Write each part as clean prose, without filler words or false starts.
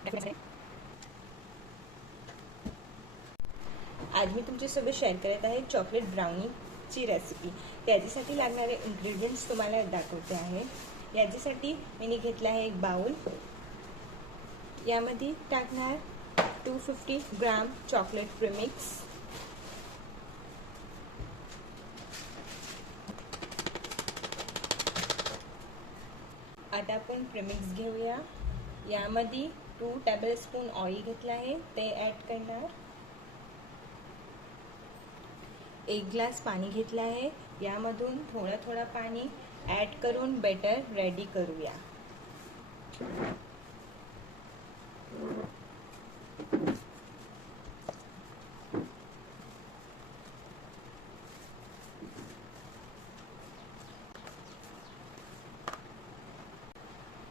आज मी तुमच्यासोबत शेअर करत आहे चॉकलेट ब्राउनीची रेसिपी। त्याच्यासाठी लागणारे इंग्रेडियंट्स तुम्हाला दाखवते आहे। याच्यासाठी मी घेतला आहे एक बाउल। यामध्ये टाकणार 250 ग्राम चॉकलेट प्रीमिक्स, आता आपण प्रीमिक्स घेऊया। यामध्ये 2 टेबलस्पून ऑइल घेतला आहे, ते ॲड करणार। 1 ग्लास पाणी घेतला आहे, यामधून थोड़ा थोड़ा पाणी ॲड करून बेटर रेडी करूया।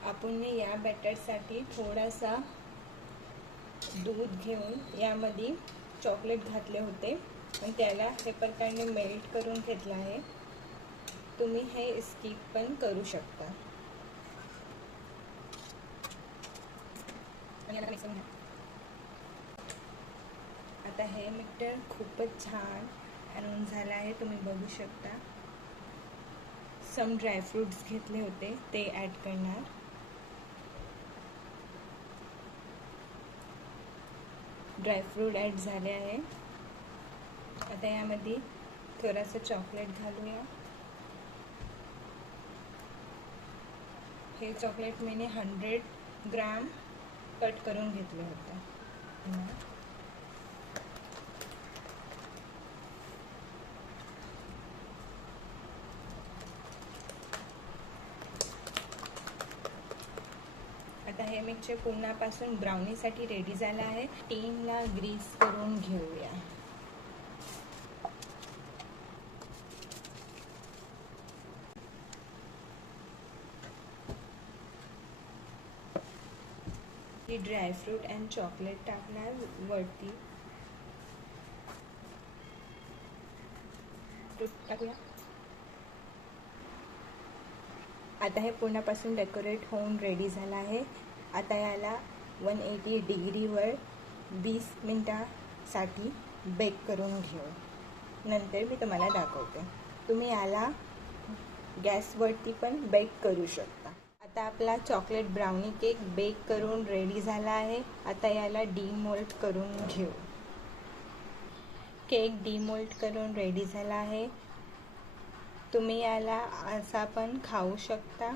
आपण या बॅटरसाठी थोडासा दूध घेऊन यामध्ये चॉकलेट घातले होते आणि त्याला हे प्रकारे मेल्ट करून घेतला आहे। तुम्ही हे स्किप पण करू शकता। आता हे मिक्सर खूपच छान आणून झाला आहे, तुम्ही बघू शकता। सम ड्रायफ्रूट्स घेतले होते ते ॲड करणार। ड्रायफ्रूट ॲड झाले आहे। आता यामध्ये थोडासा चॉकलेट घालूया। हे चॉकलेट मैंने 100 ग्राम कट करून घेतले होते। आता हे मिक्सचर पूर्णपासून ब्राउनीसाठी रेडी झाला आहे। टीनला ग्रीस करून घेऊया। ही ड्रायफ्रूट अँड चॉकलेट टाकणार वरती, टाकूया। आता हे पूर्णपासून डेकोरेट होऊन रेडी झाला आहे। आता याला 180 डिग्रीवर 20 मिनिटासाठी बेक करून घेऊ। नंतर मी तुम्हाला दाखवते। तुम्ही याला गॅसवरती पण बेक करू शकता। आता आपला चॉकलेट ब्राउनी केक बेक करून रेडी झाला आहे। आता याला डीमोल्ड करून घेऊ। केक डीमोल्ड करून रेडी झाला आहे। तुम्ही याला असा पण खाऊ शकता,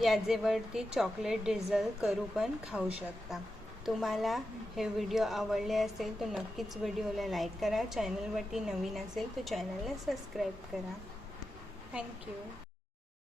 याच्यावरती चॉकलेट drizzle करू पण खाऊ शकता। तुम्हाला हे व्हिडिओ आवडले असेल तर नक्कीच व्हिडिओला लाईक करा। चॅनलवरती नवीन असेल तर चॅनलला सबस्क्राईब करा। थँक्यू।